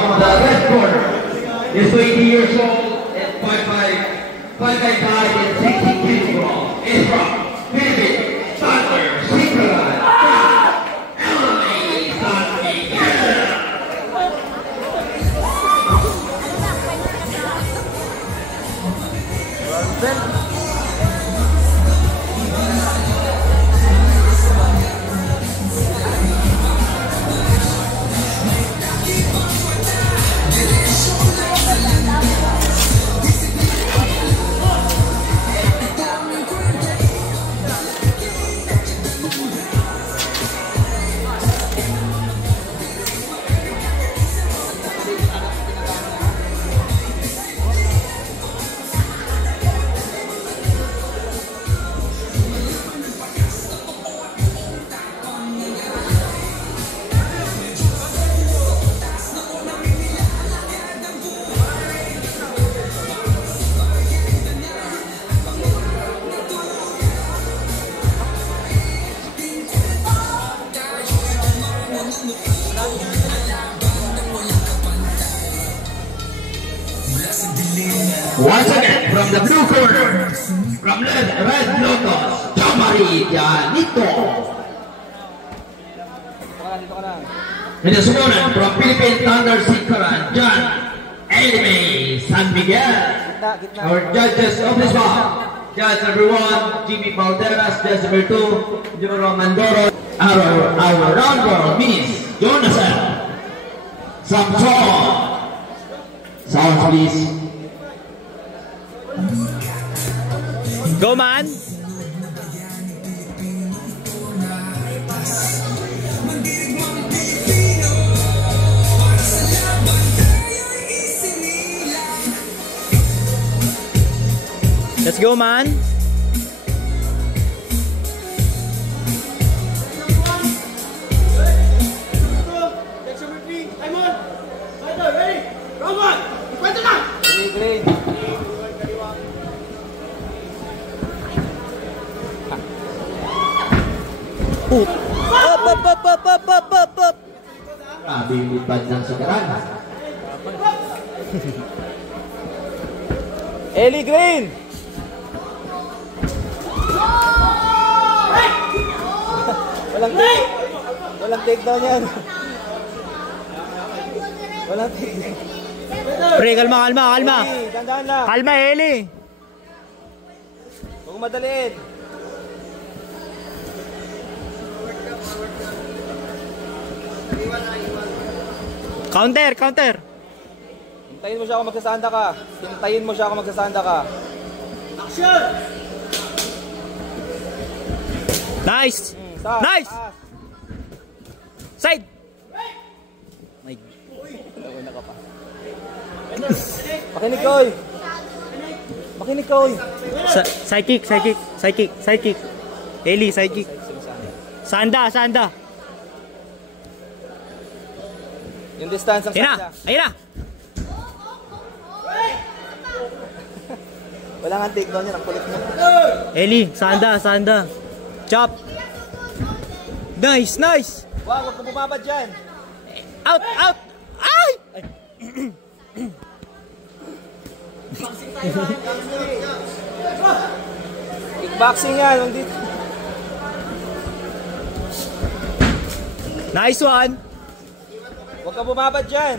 The red corner is 20 years old and 5'5" and 60 kilograms. Is from Philippines, Thunder Synchrolite. Once again, from the blue corner, from Red Lotus, Damari Janito. And the opponent from Philippine Thunder Synchrolite, John Elme San Miguel. Our judges of this bout, Judge number 1, Jimmy Balderas, Judge number 2, Joro Mandoro. Our round girl, Miss Jonathan Samson. Sounds please. Go man! Let's go man! Up. Grabe yung lipad ng sagaran. Ellie Green! Walang take down yan. Walang take down. Pre, kalma. Dandan lang. Kalma, Ellie. Huwag madaliin. Counter. Hintayin mo siya ako magsasanda ka. Action! Nice! Nice! Side! My God. Makinig ka, oy. Psychic. Ellie, psychic. Sanda. Yung distance ang sanda. Ayun na! Wala nga take down yan, ang kulit mo. Ellie, sanda. Chop! Nice! Wag kang bumabad dyan. Out! Ay! Kickboxing yan. Nice one! Huwag ka bumabad dyan.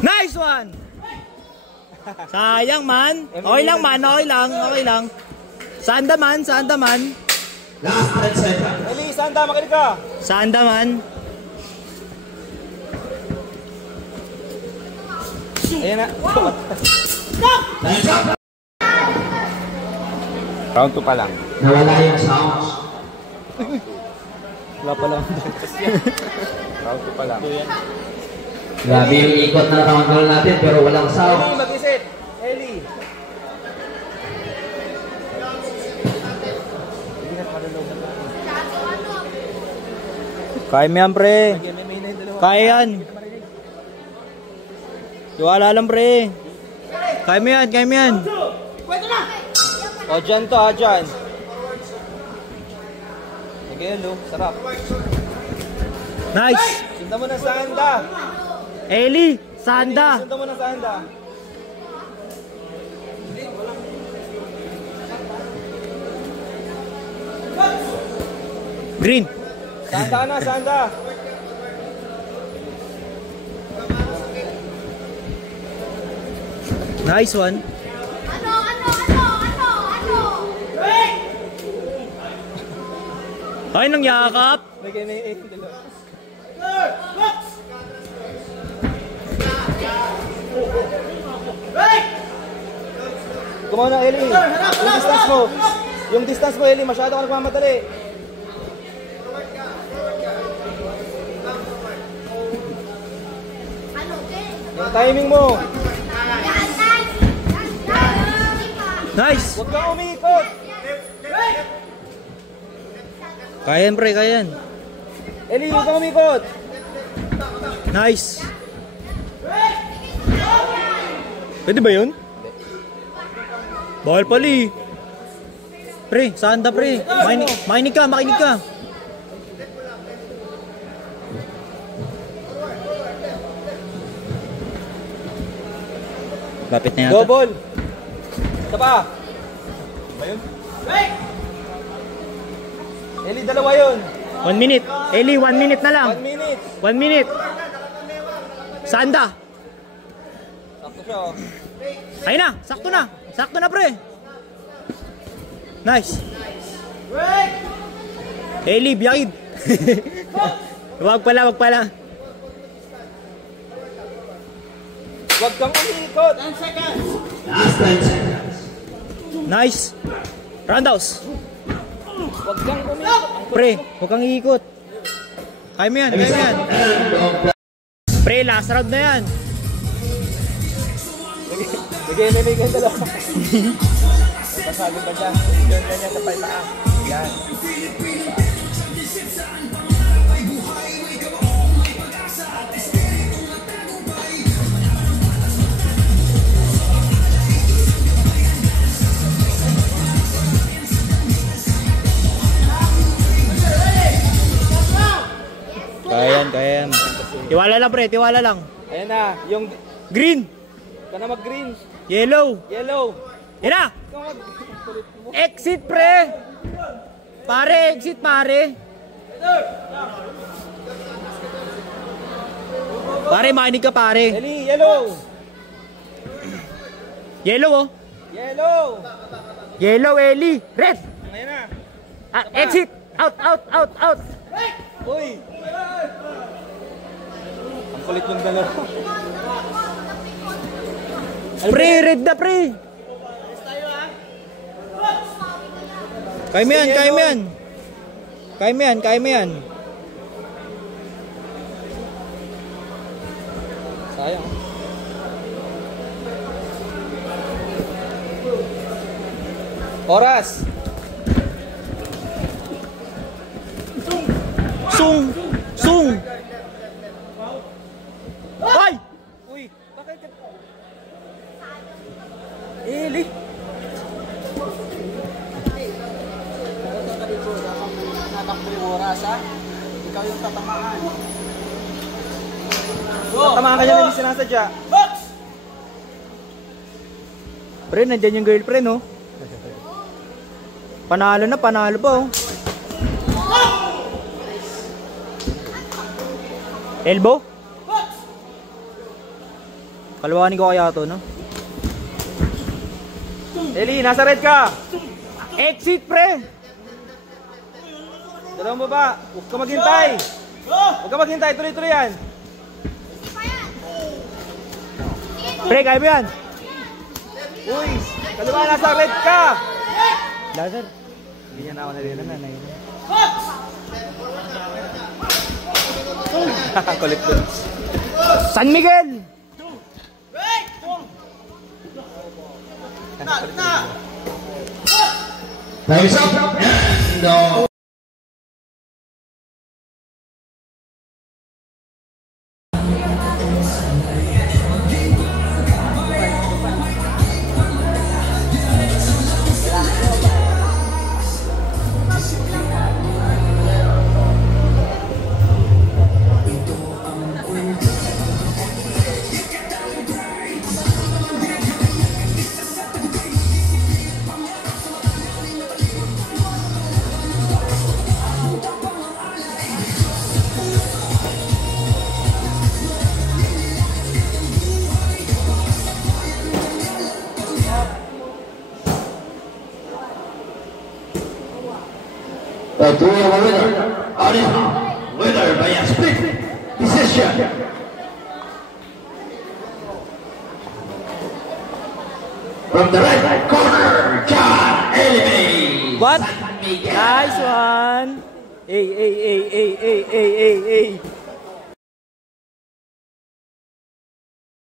Nice one! Sayang man. Okay lang. Sanda man. Last 10 seconds. Eli, sanda, makinig ka. Sanda man. Ayan na. Round 2 pa lang. Nawala yung sounds. Wala pa lang. Round 2 pa lang. Grabe yung ikot na round goal natin pero walang sound. Eli, mag-isip. Eli. Kaya mo yan, pre. Kaya yan. Tiwala lang, pre. Kaya mo yan. O, dyan to, dyan. Sige, Lu. Sarap. Nice. Sinta mo na sa handa. Eli, Sanda. Sundan mo ng Sanda. Green. Sanda na, Sanda. Nice one. Ano? Ay, nang yakap. Lagay na yung 8 dalawa. Kumaw na, Eli. Yung distance mo. Yung distance mo, Eli. Masyado ka nagmamadali. Yung timing mo. Nice. Huwag kang umikot. Kaya yan, pre, kaya yan. Eli, huwag kang umikot. Nice. Pwede ba yun? Bawal pali. Pre, Sanda pre. Makinig ka, makinig ka. Lapit na yata. Double. Ito pa. Ba yun? Eli, dalawa yun. 1 minute. Eli, 1 minute na lang. 1 minute. 1 minute. Sanda. Sakto siya, oh. Ayun na, sakto na. Sakto na, pre. Nice. Eli, biyakid. Wag pala, wag pala. Huwag kang umikot. Last 10 seconds. Nice. Roundhouse. Huwag kang umikot. Pre, huwag kang iikot. Kaya mo yan, kaya mo yan. End of the Pre, last round na yan. Bigay na bigay dalawa. Pasabi ba siya? Yun, ganyan sa paitaan. Yan. Kaya yan, kaya yan. Tiwala lang, pre, tiwala lang. Ayan na, yung Green. ka na mag-green. Yellow. Yellow. Yan na. Ikaw mag- Exit, pre. Pare, exit, pare. Pare, makinig ka, pare. Eli, yellow. Yellow, oh. Yellow. Yellow, Eli. Red. Ayan na. Ah, exit. Out, out, out, out. Uy. Ang kulit ng dalawa. Pre, red na, pre. Kaya mo yan, kaya mo yan. Kaya mo yan, kaya mo yan. Sayang. Oras. Sung. Sung. Ay! Uy, bakit ka... Eli. Natakbo yung oras, ha? Ikaw yung tatamaan. Tatamaan ka niya na yung sinasadya. Pre, nandyan yung girlfriend, oh. Panalo na, panalo pa, oh. Elbow? Kalawanin ko kaya to, no? Eli, nasa red ka! Exit, pre! Dalawang baba. Huwag ka maghintay. Huwag ka maghintay. Tuloy-tuloy yan. Pre, kaya mo yan? Uy, kaliwa nasa red ka! Lazar. Hindi niya na ako nalila na. Kulit dun. San Miguel! Time's up. End of So do you have a winner? On this round, winner by a split decision. From the right corner, John Elime. What? Nice one. Hey.